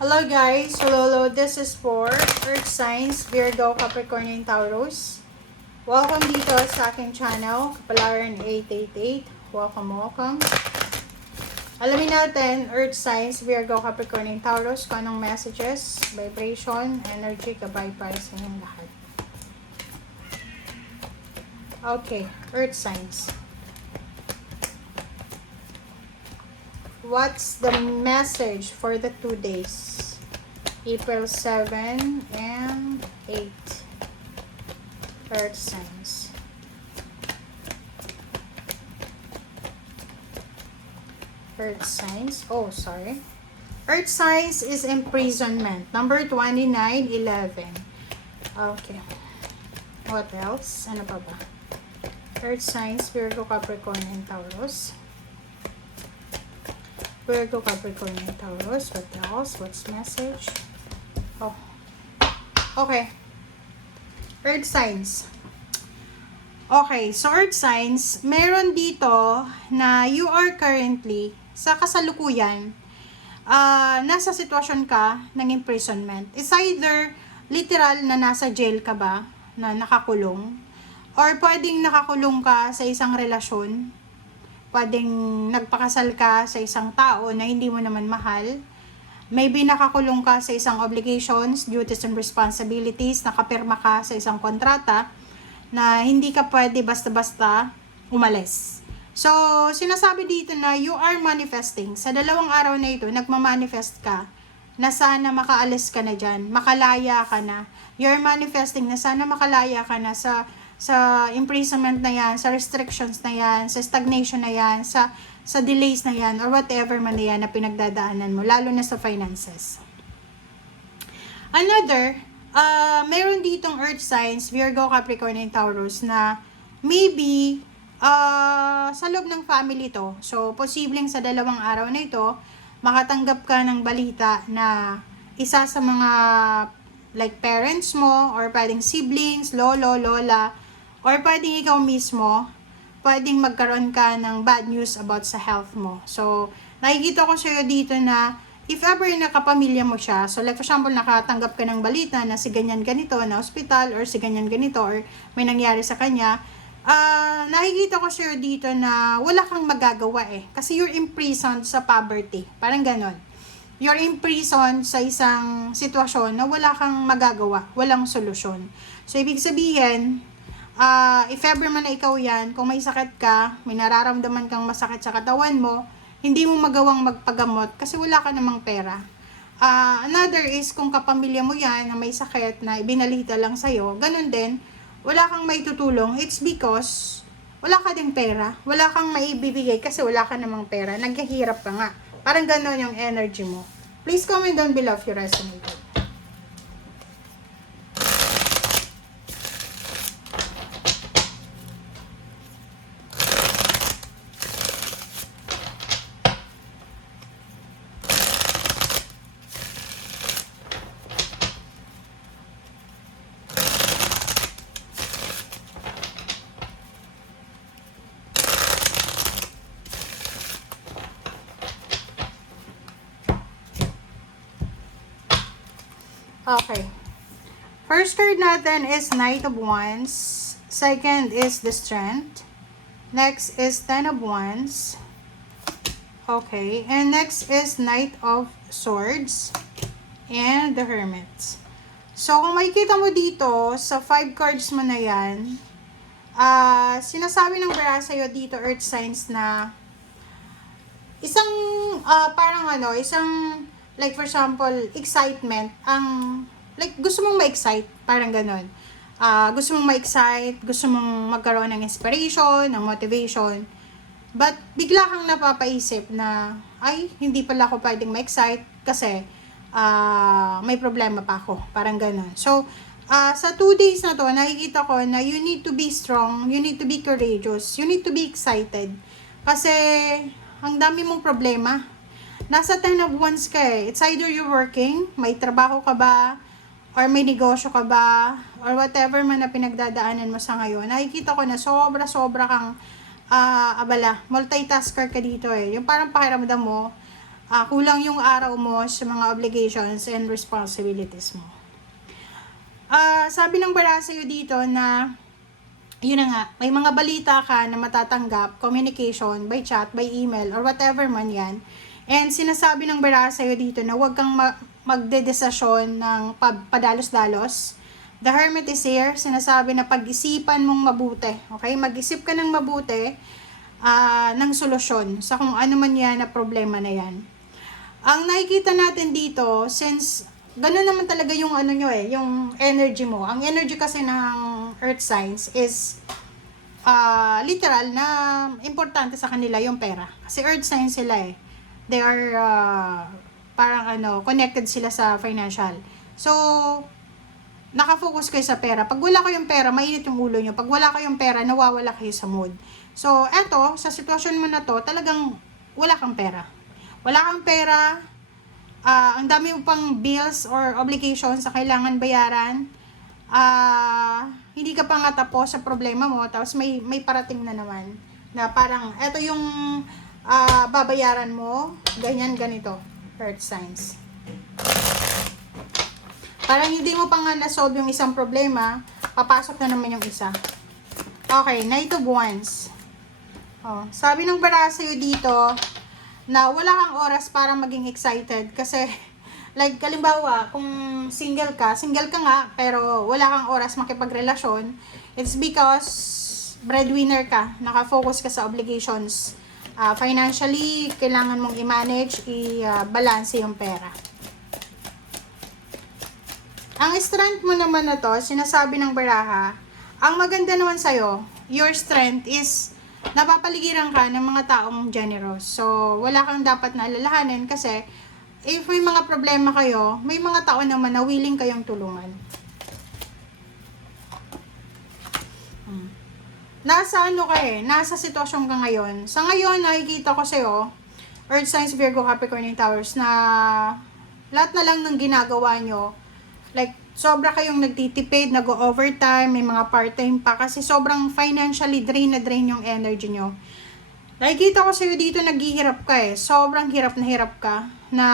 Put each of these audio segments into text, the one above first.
Hello guys, hello, this is for Earth Signs, Virgo, Capricorn, and Taurus. Welcome dito sa aking channel, Kapalaran 888. Welcome. Alamin natin, Earth Signs, Virgo, Capricorn, and Taurus, kung anong messages, vibration, energy, gabay para sa inyong lahat. Okay, Earth Signs. What's the message for the 2 days? April 7 and 8. Earth signs. Earth signs. Oh, sorry. Earth signs is imprisonment. Number 2911. Okay. What else? Ano pa ba? Earth signs, Virgo, Capricorn, and Taurus. Virgo, Capricorn, and Taurus. What else? What's message? Oh. Okay. Earth signs. Okay, so Earth signs, meron dito na you are currently, sa kasalukuyan, nasa sitwasyon ka ng imprisonment. It's either literal na nasa jail ka ba, na nakakulong, or pwedeng nakakulong ka sa isang relasyon, pwedeng nagpakasal ka sa isang tao na hindi mo naman mahal. Maybe nakakulong ka sa isang obligations, duties and responsibilities, nakapirma ka sa isang kontrata na hindi ka pwede basta-basta umalis. So, sinasabi dito na you are manifesting. Sa 2 araw na ito, nagmamanifest ka na sana makaalis ka na dyan, makalaya ka na. You're manifesting na sana makalaya ka na sa imprisonment na yan, sa restrictions na yan, sa stagnation na yan, sa delays na yan, or whatever man na yan na pinagdadaanan mo, lalo na sa finances. Another, mayroon ditong earth signs, Virgo, Capricorn, and Taurus na maybe sa loob ng family to. So, posibleng sa 2 araw na ito, makatanggap ka ng balita na isa sa mga like parents mo, or pwedeng siblings, lolo, lola, or pwedeng ikaw mismo, pwedeng magkaroon ka ng bad news about sa health mo. So, nakikita ko sa'yo dito na if ever nakapamilya mo siya, so like for example, nakatanggap ka ng balita na si ganyan ganito na hospital, or si ganyan ganito, or may nangyari sa kanya, nakikita ko sa'yo dito na wala kang magagawa kasi you're imprisoned sa poverty. Parang ganon. You're imprisoned sa isang sitwasyon na wala kang magagawa, walang solusyon. So, ibig sabihin, if ever man na ikaw yan, kung may sakit ka, may nararamdaman kang masakit sa katawan mo, hindi mo magawang magpagamot kasi wala ka namang pera. Another is kung kapamilya mo yan na may sakit na ibinalita lang sa'yo, ganun din, wala kang maitutulong, it's because wala ka ding pera, wala kang maibibigay kasi wala ka namang pera, naghihirap ka nga. Parang ganun yung energy mo. Please comment down below if you resonated. Okay. First card natin is Knight of Wands. Second is the Strength. Next is Ten of Wands. Okay. And next is Knight of Swords. And the Hermit. So, kung makikita mo dito, sa 5 cards mo na yan, sinasabi ng bara sa'yo dito, Earth Signs, na isang, isang, like for example, excitement, like gusto mong ma-excite, parang ganon. Gusto mong ma-excite, gusto mong magkaroon ng inspiration, ng motivation, but bigla kang napapaisip na, ay, hindi pala ako pwedeng ma-excite kasi may problema pa ako, parang ganon. So, sa 2 days na to, nakikita ko na you need to be strong, you need to be courageous, you need to be excited, kasi ang dami mong problema. Nasa 10 of Wands ka It's either you're working, may trabaho ka ba, or may negosyo ka ba, or whatever man na pinagdadaanan mo sa ngayon. Nakikita ko na sobra-sobra kang abala. Multitasker ka dito Yung parang pakiramdam mo, kulang yung araw mo sa mga obligations and responsibilities mo. Sabi ng bara sa'yo dito na, yun na nga, may mga balita ka na matatanggap, communication, by chat, by email, or whatever man yan. And sinasabi ng bara sa'yo dito na huwag kang magdedesisyon ng padalos-dalos. The Hermit is here, sinasabi na pag-isipan mong mabuti. Okay? Mag-isip ka ng mabuti ng solusyon sa kung ano man yan na problema na yan. Ang nakikita natin dito, since ganun naman talaga yung ano nyo yung energy mo. Ang energy kasi ng earth signs is literal na importante sa kanila yung pera. Kasi earth signs sila They are parang connected sila sa financial. So, nakafocus kayo sa pera. Pag wala kayong pera, mainit yung ulo nyo. Pag wala kayong pera, nawawala kayo sa mood. So, eto, sa sitwasyon mo na to, talagang wala kang pera. Wala kang pera, ang dami mo pang bills or obligations sa kailangan bayaran, hindi ka pa nga tapos sa problema mo, tapos may parating na naman, na parang, eto yung babayaran mo, ganyan, ganito, earth signs. Parang hindi mo pa nga na-solve yung isang problema, papasok na naman yung isa. Okay, Knight of Wands. Sabi ng bara sa'yo dito, na wala kang oras para maging excited kasi like kalimbawa kung single ka nga pero wala kang oras makipagrelasyon, it's because breadwinner ka, nakafocus ka sa obligations, financially kailangan mong i-manage, i-balance yung pera. Ang strength mo naman na to, sinasabi ng baraha, ang maganda naman sa'yo, your strength is napapaligiran ka ng mga taong generous. So, wala kang dapat na alalahanin kasi if may mga problema kayo, may mga tao naman na willing kayong tulungan. Nasa nasa sitwasyon ka ngayon. Sa ngayon, nakikita ko sa'yo, Earth Signs, Virgo, Capricorn, Taurus, na lahat na lang ng ginagawa nyo, like, sobra kayong nagtitipid, nag-overtime, may mga part-time pa kasi sobrang financially drain yung energy nyo. Nakikita ko sa'yo dito, naghihirap ka sobrang hirap ka na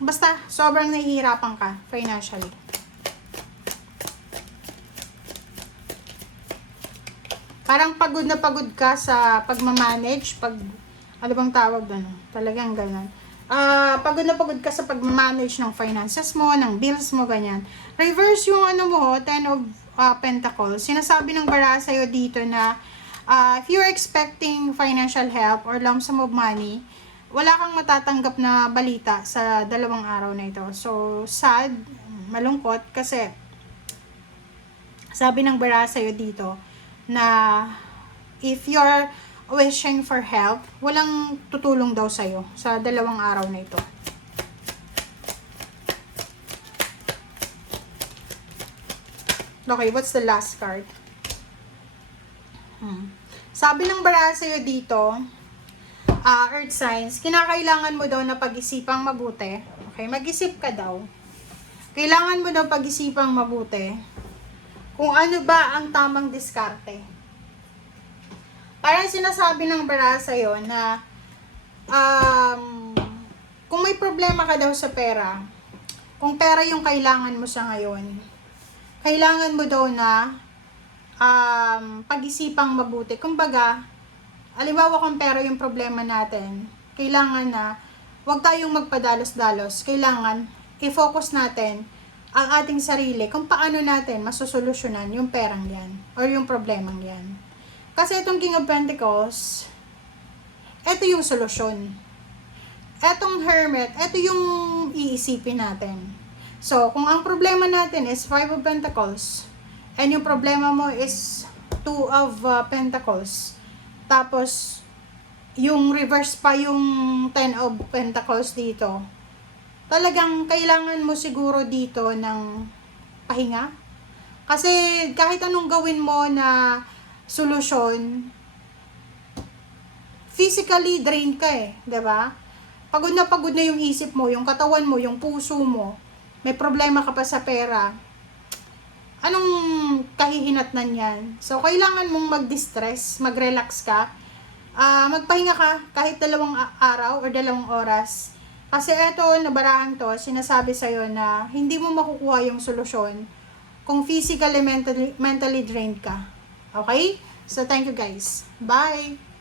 basta sobrang nahihirapan ka financially. Parang pagod na pagod ka sa pagmamanage, ano bang tawag doon? Talagang ganun. Pagod na pagod ka sa pagmamanage ng finances mo, ng bills mo, ganyan. Reverse yung Ten of Pentacles. Sinasabi ng bara sa'yo dito na if you're expecting financial help or lump sum of money, wala kang matatanggap na balita sa 2 araw na ito. So, sad, malungkot, kasi sabi ng bara sa'yo dito na if you're wishing for help, walang tutulong daw sa'yo sa 2 araw na ito. Okay, what's the last card? Sabi ng bara sa'yo dito, Earth Signs, kinakailangan mo daw na pag-isipang mabuti. Okay, mag-isip ka daw. Kailangan mo daw pag-isipang mabuti kung ano ba ang tamang diskarte. Parang sinasabi ng bara sa'yo na kung may problema ka daw sa pera, kung pera yung kailangan mo sa ngayon, kailangan mo daw na pag-isipang mabuti. Kumbaga, halimbawa kung pera yung problema natin, kailangan na huwag tayong magpadalos-dalos. Kailangan i-focus natin ang ating sarili kung paano natin masusolusyonan yung perang yan or yung problemang yan. Kasi itong King of Pentacles, ito yung solusyon. Etong Hermit, ito yung iisipin natin. So, kung ang problema natin is 5 of Pentacles, and yung problema mo is 2 of Pentacles, tapos yung reverse pa yung 10 of Pentacles dito, talagang kailangan mo siguro dito ng pahinga. Kasi kahit anong gawin mo na solusyon, physically drained ka diba? Pagod na yung isip mo, yung katawan mo, yung puso mo, may problema ka pa sa pera. Anong kahihinatnan yan? So, kailangan mong mag-distress, mag-relax ka, magpahinga ka kahit 2 araw or 2 oras. Kasi eto, nabarahan to, sinasabi sa'yo na hindi mo makukuha yung solusyon kung physically, mentally drained ka. Okay? So, thank you guys. Bye!